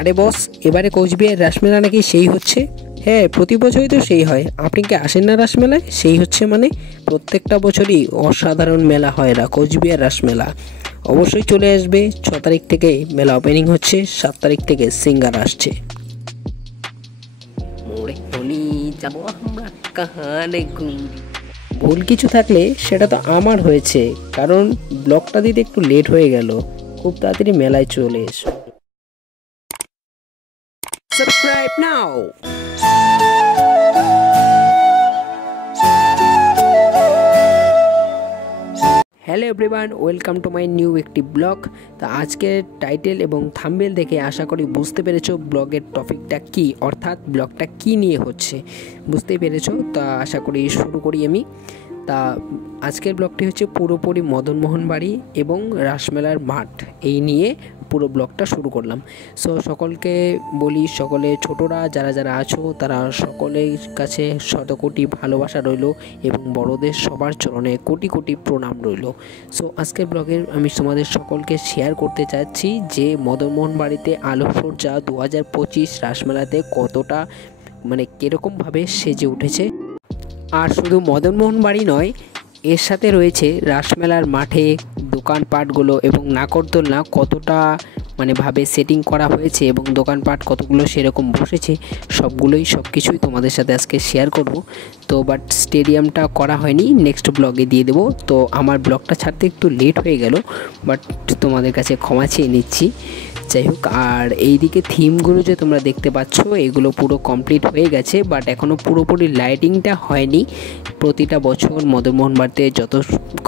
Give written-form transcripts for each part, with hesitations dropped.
আরে বস, এবারে কোচবিহার রাসমেলা নাকি সেই হচ্ছে। হ্যাঁ, প্রতি বছরই তো সেই হয়। আপনি কি আসেন না রাসমেলায়? সেই হচ্ছে মানে প্রত্যেকটা বছরই অসাধারণ মেলা হয় কোচবিহার রাসমেলা। অবশ্যই চলে আসবে। 6 তারিখ থেকে মেলা ওপেনিং হচ্ছে, 7 তারিখ থেকে সিঙ্গার আসছে। মোড়ে হলি যাব আমরা কাহারে ঘুরি। ভুল কিছু থাকলে সেটা তো আমার হয়েছে, কারণ ব্লগটা দিতে একটু লেট হয়ে গেল। খুব তাড়াতাড়ি মেলায় চলে এসো। Subscribe now. Hello everyone, welcome to my new একটি ব্লগ। তা আজকের টাইটেল এবং থাম্বনেল দেখে আশা করি বুঝতে পেরেছো ব্লগের টপিকটা কি, অর্থাৎ ব্লগটা কি নিয়ে হচ্ছে বুঝতেই পেরেছো। তা আশা করি শুরু করি আমি। তা আজকের ব্লগটি হচ্ছে পুরোপুরি মদনমোহন বাড়ি এবং রাসমেলার মাঠ এই নিয়ে পুরো ব্লগটা শুরু করলাম। সো সকলকে বলি, সকলে ছোটরা যারা যারা আছো তারা সকলের কাছে শতকোটি ভালোবাসা রইল এবং বড়দের সবার চরণে কোটি কোটি প্রণাম রইল। সো আজকের ব্লগের আমি তোমাদের সকলকে শেয়ার করতে চাচ্ছি যে মদনমোহন বাড়িতে আলোকসজ্জা 2025 রাসমেলাতে কতটা কীরকমভাবে সেজে উঠেছে। আর শুধু মদনমোহন বাড়ি নয়, এর সাথে রয়েছে রাসমেলার মাঠে দোকানপাটগুলো এবং নাগরদোলনা কতটা ভাবে সেটিং করা হয়েছে এবং দোকানপাট কতগুলো সেরকম বসেছে, সব কিছুই তোমাদের সাথে আজকে শেয়ার করব। তো বাট স্টেডিয়ামটা করা হয়নি, নেক্সট ব্লগে দিয়ে দেবো। তো আমার ব্লগটা ছাড়তে একটু লেট হয়ে গেল, বাট তোমাদের কাছে ক্ষমা চেয়ে নিচ্ছি। যাই হোক, আর এইদিকে থিমগুলো যে তোমরা দেখতে পাচ্ছ এগুলো পুরো কমপ্লিট হয়ে গেছে, বাট এখনও পুরোপুরি লাইটিংটা হয়নি। প্রতিটা বছর মদনমোহন বাড়িতে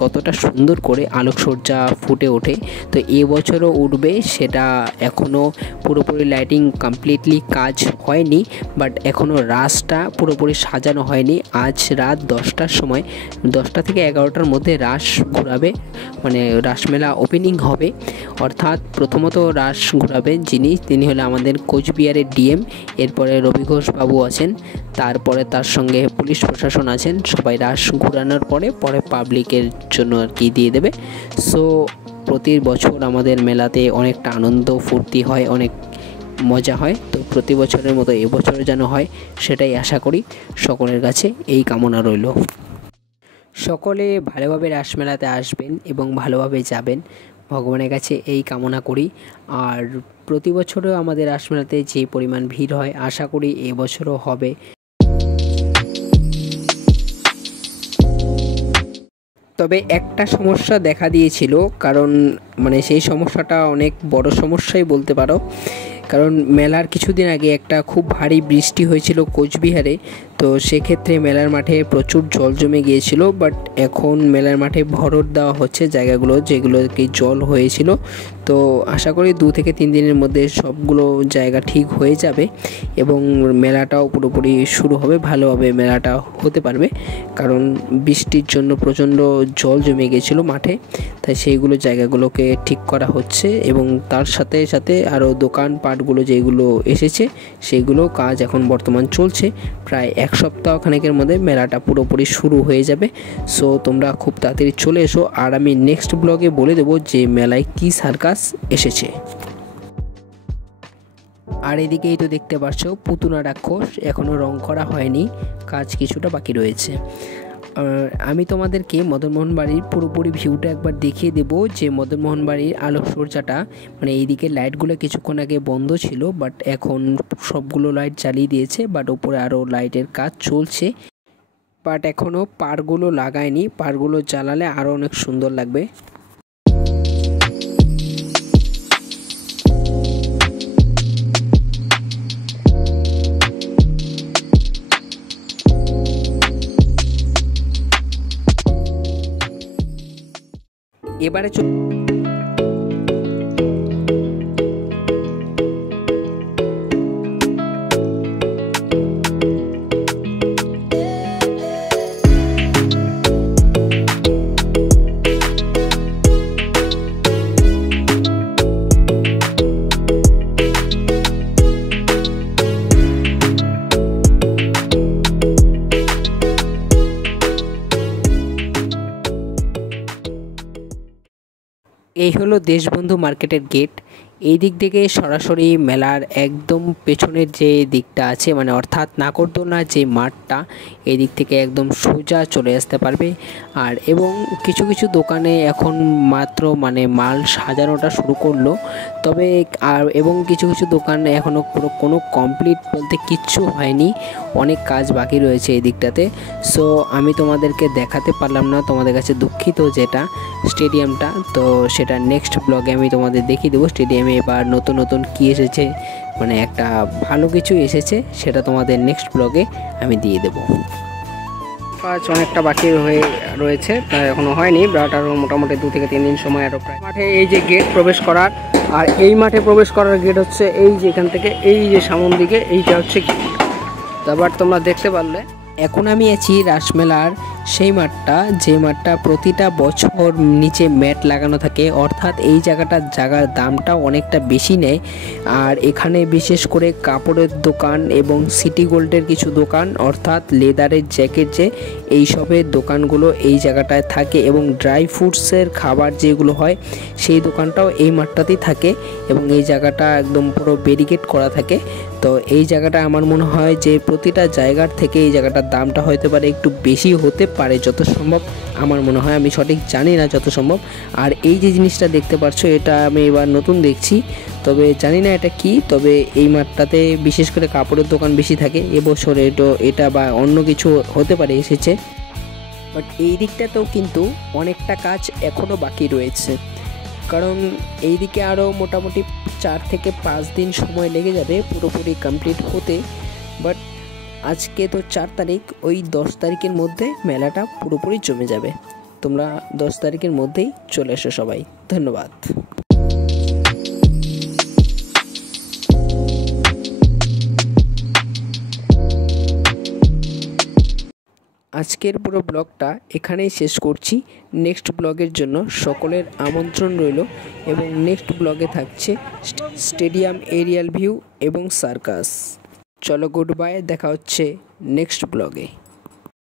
কতটা সুন্দর করে আলোকসজ্জা ফুটে ওঠে, তো এবছরও উঠবে। সেটা এখনও পুরোপুরি লাইটিং কমপ্লিটলি কাজ হয়নি, বাট এখনও রাসটা পুরোপুরি সাজানো হয়নি। আজ রাত 10টার সময়, 10টা থেকে 11টার মধ্যে রাস ঘোরাবে, রাসমেলা ওপেনিং হবে। অর্থাৎ প্রথমত রাস ঘোরাবেন তিনি হলো আমাদের কোচবিহারের ডিএম, এরপরে রবি ঘোষ বাবু আছেন, তারপরে তার সঙ্গে পুলিশ প্রশাসন আছেন। সবাই রাস ঘোরানোর পরে পাবলিকের জন্য আর কি দিয়ে দেবে। সো প্রতি বছর আমাদের মেলাতে অনেকটা আনন্দ ফুর্তি হয়, অনেক মজা হয়। তো প্রতি বছরের মতো এবছরও যেন হয় সেটাই আশা করি। সকলের কাছে এই কামনা রইল। সকলে ভালোভাবে রাসমেলাতে আসবেন এবং ভালোভাবে যাবেন, ভগবানের কাছে এই কামনা করি। আর প্রতি বছরও আমাদের রাসমেলাতে যে পরিমাণ ভিড় হয়, আশা করি এবছরও হবে। তবে একটা সমস্যা দেখা দিয়েছিল, কারণ সেই সমস্যাটা অনেক বড় সমস্যাই বলতে পারো। কারণ মেলার কিছুদিন আগে একটা খুব ভারী বৃষ্টি হয়েছিল কোচবিহারে, তো সেক্ষেত্রে মেলার মাঠে প্রচুর জল জমে গিয়েছিল। বাট এখন মেলার মাঠে ভরট দেওয়া হচ্ছে জায়গাগুলো যেগুলো কি জল হয়েছিল। তো আশা করি 2 থেকে 3 দিনের মধ্যে সবগুলো জায়গা ঠিক হয়ে যাবে এবং মেলাটাও পুরোপুরি শুরু হবে, ভালোভাবে মেলাটা হতে পারবে। কারণ বৃষ্টির জন্য প্রচণ্ড জল জমে গিয়েছিলো মাঠে, তাই সেইগুলো জায়গাগুলোকে ঠিক করা হচ্ছে এবং তার সাথে সাথে আরও দোকানপাটগুলো যেগুলো এসেছে সেইগুলো কাজ এখন বর্তমান চলছে। প্রায় 1 সপ্তাহ খানেকের মধ্যে মেলাটা পুরোপুরি শুরু হয়ে যাবে। সো তোমরা খুব তাড়াতাড়ি চলে এসো, আর আমি নেক্সট ব্লগে বলে দেবো যে মেলায় কি সার্কাস এসেছে। আর এদিকেই তো দেখতে পাচ্ছ পুতুনা রাক্ষস এখনও রং করা হয়নি, কাজ কিছুটা বাকি রয়েছে। আমি তোমাদেরকে মদনমোহন বাড়ির পুরোপুরি ভিউটা একবার দেখিয়ে দেব যে মদনমোহন বাড়ির আলোকসজ্জাটা এইদিকে লাইটগুলো কিছুক্ষণ আগে বন্ধ ছিল, বাট এখন সবগুলো লাইট জ্বালিয়ে দিয়েছে, বাট উপরে আরও লাইটের কাজ চলছে। বাট এখনও পারগুলো লাগায়নি, পারগুলো জ্বালালে আরও অনেক সুন্দর লাগবে। এবারে এই হলো দেশবন্ধু মার্কেটের গেট। এই দিক থেকে সরাসরি মেলার একদম পেছনের যে দিকটা আছে, মানে অর্থাৎ নাগরদোলনার যে মাঠটা, এই দিক থেকে একদম সোজা চলে আসতে পারবে। আর এবং কিছু কিছু দোকানে এখন মাত্র মানে মাল সাজানোটা শুরু করলো, তবে এবং কিছু কিছু দোকান এখনও পুরো কোনো কমপ্লিট বলতে কিচ্ছু হয়নি, অনেক কাজ বাকি রয়েছে এই দিকটাতে। সো আমি তোমাদেরকে দেখাতে পারলাম না, তোমাদের কাছে দুঃখিত। যেটা স্টেডিয়ামটা, তো সেটা নেক্সট ব্লগে আমি তোমাদের দেখিয়ে দেবো। স্টেডিয়ামে এবার নতুন নতুন কী এসেছে, মানে একটা ভালো কিছু এসেছে, সেটা তোমাদের নেক্সট ব্লগে আমি দিয়ে দেবো। কাজ অনেকটা বাকি রয়েছে, এখনও হয়নি, বাট আরও মোটামুটি 2 থেকে 3 দিন সময় আরও প্রায়। মাঠে এই যে গেট প্রবেশ করার, আর এই মাঠে প্রবেশ করার গেট হচ্ছে এই যে এখান থেকে, এই যে সামন দিকে এইটা হচ্ছে গেট। তারপর তোমরা দেখতে পারলে এখন আমি আছি রাসমেলার সেই মাঠটা, যে মাঠটা প্রতিটা বছর নিচে ম্যাট লাগানো থাকে, অর্থাৎ এই জায়গার দামটা অনেকটা বেশি নেয়। আর এখানে বিশেষ করে কাপড়ের দোকান এবং সিটি গোল্ডের কিছু দোকান, অর্থাৎ লেদারের জ্যাকেট, যে এইসবের দোকানগুলো এই জায়গাটায় থাকে, এবং ড্রাই ফ্রুটসের খাবার যেগুলো হয় সেই দোকানটাও এই মাঠটাতেই থাকে, এবং এই জায়গাটা একদম পুরো ব্যারিকেড করা থাকে। তো এই জায়গাটা আমার মনে হয় যে প্রতিটা জায়গার থেকে এই জায়গাটার দামটা হতে পারে একটু বেশি হতে পারে, যত সম্ভব আমার মনে হয়, আমি সঠিক জানি না যত সম্ভব। আর এই যে জিনিসটা দেখতে পাচ্ছ, এটা আমি এবার নতুন দেখছি, তবে জানি না এটা কি। তবে এই মাঠটাতে বিশেষ করে কাপড়ের দোকান বেশি থাকে, এবছর এটা বা অন্য কিছু হতে পারে এসেছে। বাট এই দিকটাতেও কিন্তু অনেকটা কাজ এখনও বাকি রয়েছে, কারণ এই দিকে আরও মোটামুটি 4 থেকে 5 দিন সময় লেগে যাবে পুরোপুরি কমপ্লিট হতে। বাট আজকে তো 4 তারিখ, ওই 10 তারিখের মধ্যে মেলাটা পুরোপুরি জমে যাবে। তোমরা 10 তারিখের মধ্যেই চলে এসো সবাই। ধন্যবাদ। আজকের পুরো ব্লগটা এখানেই শেষ করছি। নেক্সট ব্লগের জন্য সকলের আমন্ত্রণ রইল, এবং নেক্সট ব্লগে থাকছে স্টেডিয়াম এরিয়াল ভিউ এবং সার্কাস। চলো, গুড বাই, দেখা হচ্ছে নেক্সট ব্লগে।